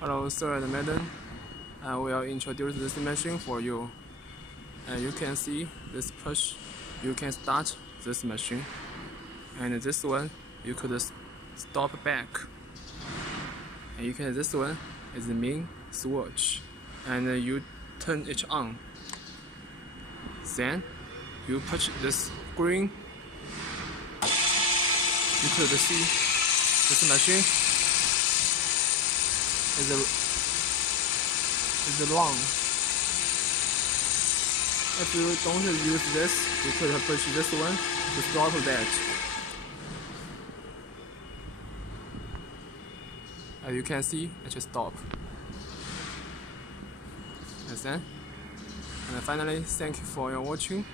Hello, sir and madam. I will introduce this machine for you. And you can see this push. You can start this machine. And this one, you could stop back. And you can this one is the main switch. And you turn it on. Then you push this green. You could see this machine is long. If you don't use this, you could push this one to stop that. As you can see, it should stop. And finally, thank you for your watching.